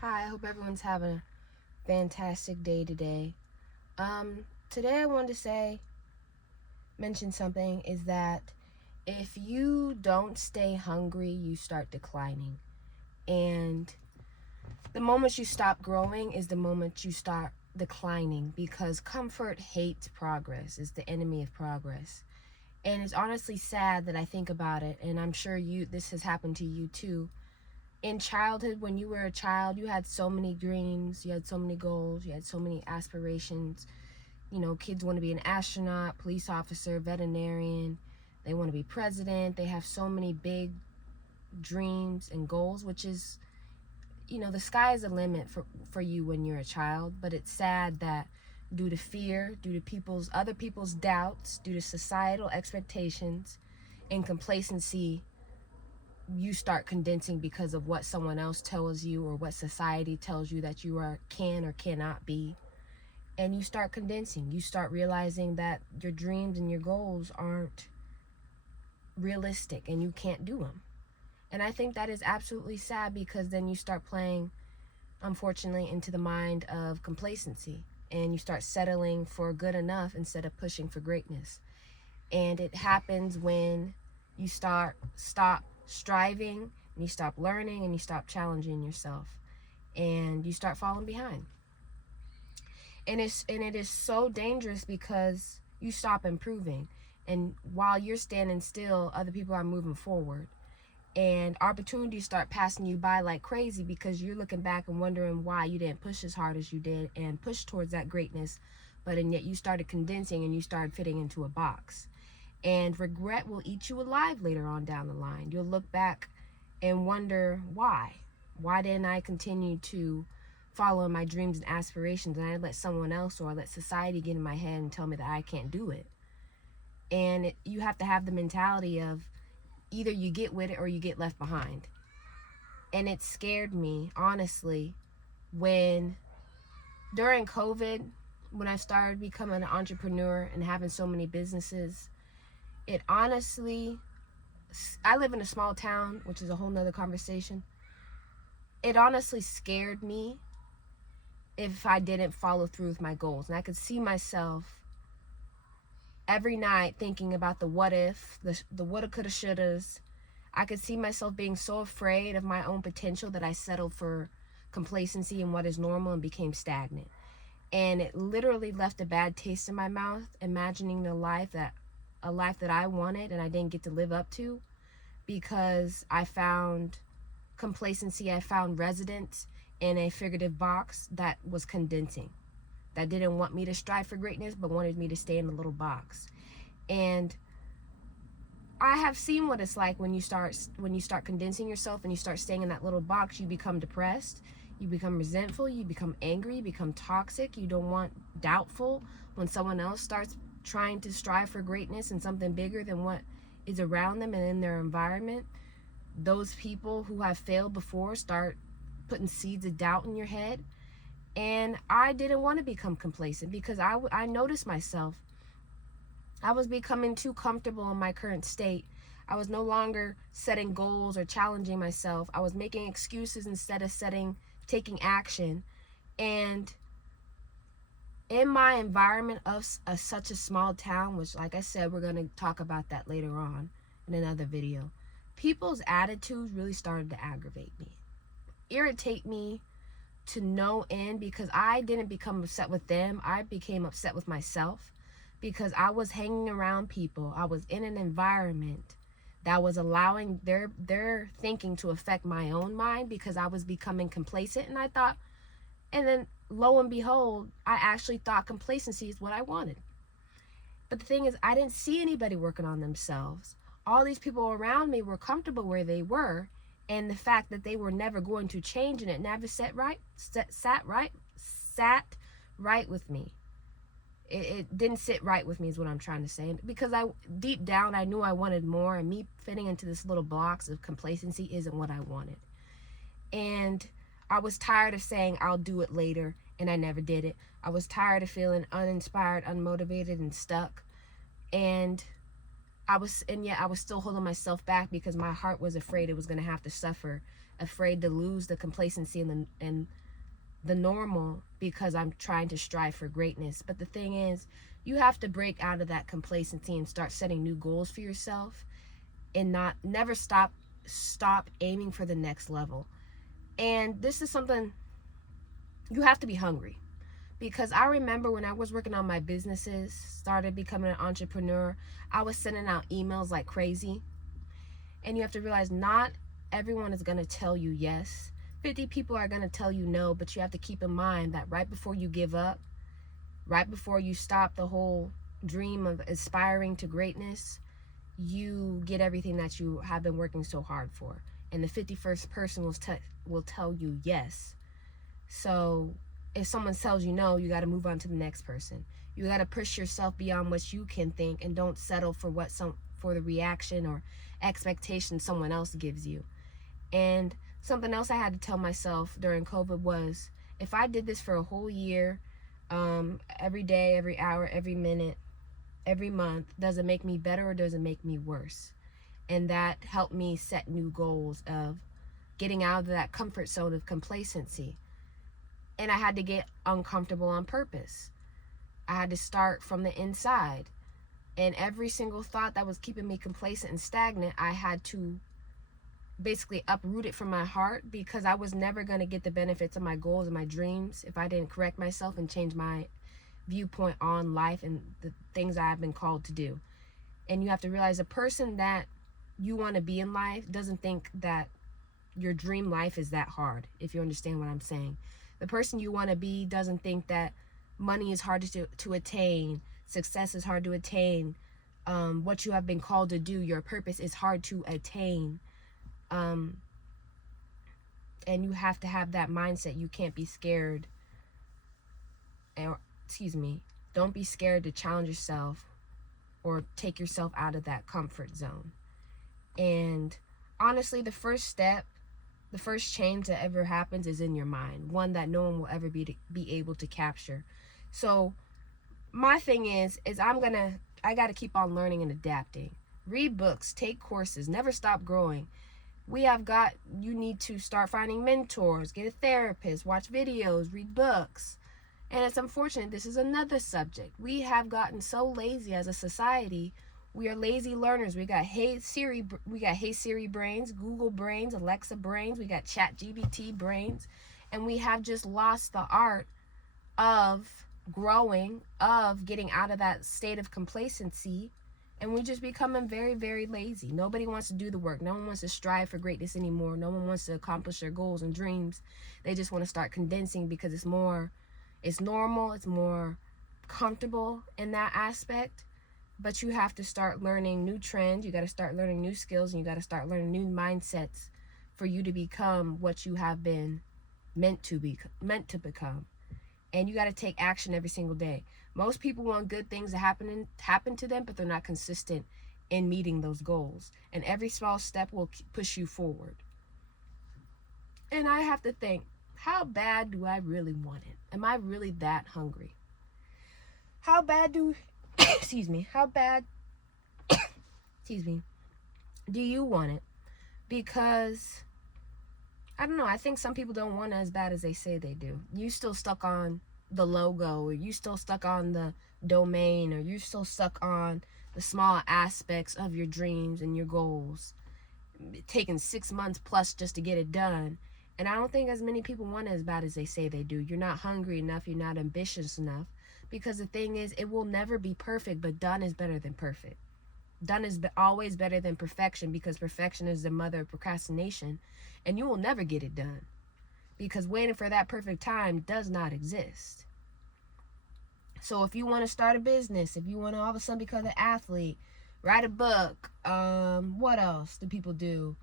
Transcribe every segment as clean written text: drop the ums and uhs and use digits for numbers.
Hi, I hope everyone's having a fantastic day today. Today I wanted to mention something is that if you don't stay hungry, you start declining. And the moment you stop growing is the moment you start declining, because comfort hates progress, is the enemy of progress. And it's honestly sad that I think about it, and I'm sure this has happened to you too. In childhood, when you were a child, you had so many dreams, you had so many goals, you had so many aspirations. Kids want to be an astronaut, police officer, veterinarian. They want to be president. They have so many big dreams and goals, which is, the sky is the limit for you when you're a child. But it's sad that due to fear, due to other people's doubts, due to societal expectations and complacency, you start condensing because of what someone else tells you or what society tells you that you can or cannot be. And you start condensing. You start realizing that your dreams and your goals aren't realistic and you can't do them. And I think that is absolutely sad, because then you start playing, unfortunately, into the mind of complacency, and you start settling for good enough instead of pushing for greatness. And it happens when you stop striving, and you stop learning, and you stop challenging yourself, and you start falling behind. And it is so dangerous, because you stop improving, and while you're standing still, other people are moving forward, and opportunities start passing you by like crazy, because you're looking back and wondering why you didn't push as hard as you did and push towards that greatness. And yet you started condensing and you started fitting into a box. And regret will eat you alive later on down the line. You'll look back and wonder why. Why didn't I continue to follow my dreams and aspirations, and I let someone else or I let society get in my head and tell me that I can't do it? And you have to have the mentality of either you get with it or you get left behind. And it scared me, honestly, when during COVID, when I started becoming an entrepreneur and having so many businesses, it honestly, I live in a small town, which is a whole nother conversation. It honestly scared me if I didn't follow through with my goals. And I could see myself every night thinking about the what if, the woulda, coulda, shouldas. I could see myself being so afraid of my own potential that I settled for complacency and what is normal and became stagnant. And it literally left a bad taste in my mouth, imagining a life that I wanted and I didn't get to live up to, because I found complacency, I found residence in a figurative box that was condensing, that didn't want me to strive for greatness but wanted me to stay in a little box. And I have seen what it's like when you start condensing yourself and you start staying in that little box. You become depressed, you become resentful, you become angry, you become toxic, you don't want doubtful when someone else starts trying to strive for greatness and something bigger than what is around them and in their environment. Those people who have failed before start putting seeds of doubt in your head. And I didn't want to become complacent, because I noticed myself. I was becoming too comfortable in my current state. I was no longer setting goals or challenging myself. I was making excuses instead of taking action. And in my environment of such a small town, which, like I said, we're going to talk about that later on in another video, people's attitudes really started to aggravate me, irritate me to no end, because I didn't become upset with them. I became upset with myself, because I was hanging around people. I was in an environment that was allowing their thinking to affect my own mind, because I was becoming complacent. And then lo and behold, I actually thought complacency is what I wanted. But the thing is, I didn't see anybody working on themselves. All these people around me were comfortable where they were, and the fact that they were never going to change, and it never sat right with me. It didn't sit right with me, is what I'm trying to say. Because deep down, I knew I wanted more, and me fitting into this little box of complacency isn't what I wanted. And I was tired of saying I'll do it later, and I never did it. I was tired of feeling uninspired, unmotivated, and stuck. And yet I was still holding myself back, because my heart was afraid it was going to have to suffer afraid to lose the complacency and the normal because I'm trying to strive for greatness. But the thing is, you have to break out of that complacency and start setting new goals for yourself, and never stop aiming for the next level. And this is something, you have to be hungry. Because I remember when I was working on my businesses, started becoming an entrepreneur, I was sending out emails like crazy. And you have to realize not everyone is going to tell you yes. 50 people are going to tell you no, but you have to keep in mind that right before you give up, right before you stop the whole dream of aspiring to greatness, you get everything that you have been working so hard for. And the 51st person will tell you yes. So if someone tells you no, you got to move on to the next person. You got to push yourself beyond what you can think, and don't settle for for the reaction or expectation someone else gives you. And something else I had to tell myself during COVID was, if I did this for a whole year, every day, every hour, every minute, every month, does it make me better or does it make me worse? And that helped me set new goals of getting out of that comfort zone of complacency. And I had to get uncomfortable on purpose. I had to start from the inside. And every single thought that was keeping me complacent and stagnant, I had to basically uproot it from my heart, because I was never going to get the benefits of my goals and my dreams if I didn't correct myself and change my viewpoint on life and the things I've been called to do. And you have to realize, a person that you want to be in life doesn't think that your dream life is that hard, if you understand what I'm saying. The person you want to be doesn't think that money is hard to attain, success is hard to attain, what you have been called to do, your purpose is hard to attain. And you have to have that mindset. You can't be scared, don't be scared to challenge yourself or take yourself out of that comfort zone. And honestly, the first change that ever happens is in your mind, one that no one will ever be able to capture. So my thing is I got to keep on learning and adapting. Read books, take courses, never stop growing. You need to start finding mentors, get a therapist, watch videos, read books. And it's unfortunate, this is another subject. We have gotten so lazy as a society. We are lazy learners. We got Hey Siri brains, Google brains, Alexa brains, we got ChatGPT brains, and we have just lost the art of growing, of getting out of that state of complacency, and we're just becoming very, very lazy. Nobody wants to do the work. No one wants to strive for greatness anymore. No one wants to accomplish their goals and dreams. They just want to start condensing because it's normal, it's more comfortable in that aspect. But you have to start learning new trends, you got to start learning new skills, and you got to start learning new mindsets for you to become what you have been meant to become. And you got to take action every single day. Most people want good things to happen to them, but they're not consistent in meeting those goals. And every small step will push you forward. And I have to think, how bad do I really want it? Am I really that hungry? How bad do you want it? Because I don't know, I think some people don't want it as bad as they say they do. You still stuck on the logo, or you still stuck on the domain, or you still stuck on the small aspects of your dreams and your goals, taking 6 months plus just to get it done. And I don't think as many people want it as bad as they say they do. You're not hungry enough, you're not ambitious enough. Because the thing is, it will never be perfect, but done is better than perfect. Done is always better than perfection, because perfection is the mother of procrastination, and you will never get it done, because waiting for that perfect time does not exist. So if you want to start a business, if you want to all of a sudden become an athlete, write a book, what else do people do?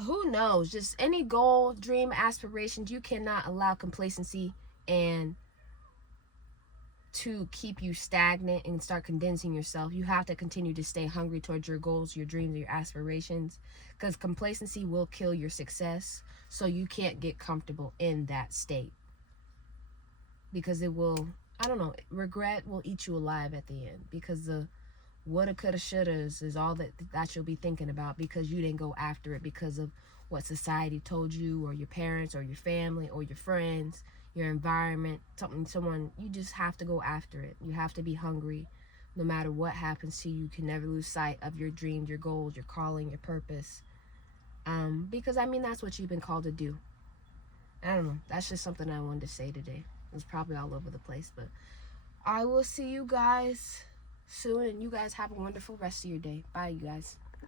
Who knows? Just any goal, dream, aspirations, you cannot allow complacency and to keep you stagnant and start condensing yourself. You have to continue to stay hungry towards your goals, your dreams, your aspirations, because complacency will kill your success. So you can't get comfortable in that state, because it will, regret will eat you alive at the end, because the woulda, coulda, shouldas is all that you'll be thinking about, because you didn't go after it, because of what society told you, or your parents, or your family, or your friends, your environment, someone. You just have to go after it. You have to be hungry. No matter what happens to you, you can never lose sight of your dreams, your goals, your calling, your purpose. Because I mean, that's what you've been called to do. I don't know. That's just something I wanted to say today. It was probably all over the place, but I will see you guys soon, and you guys have a wonderful rest of your day. Bye, you guys.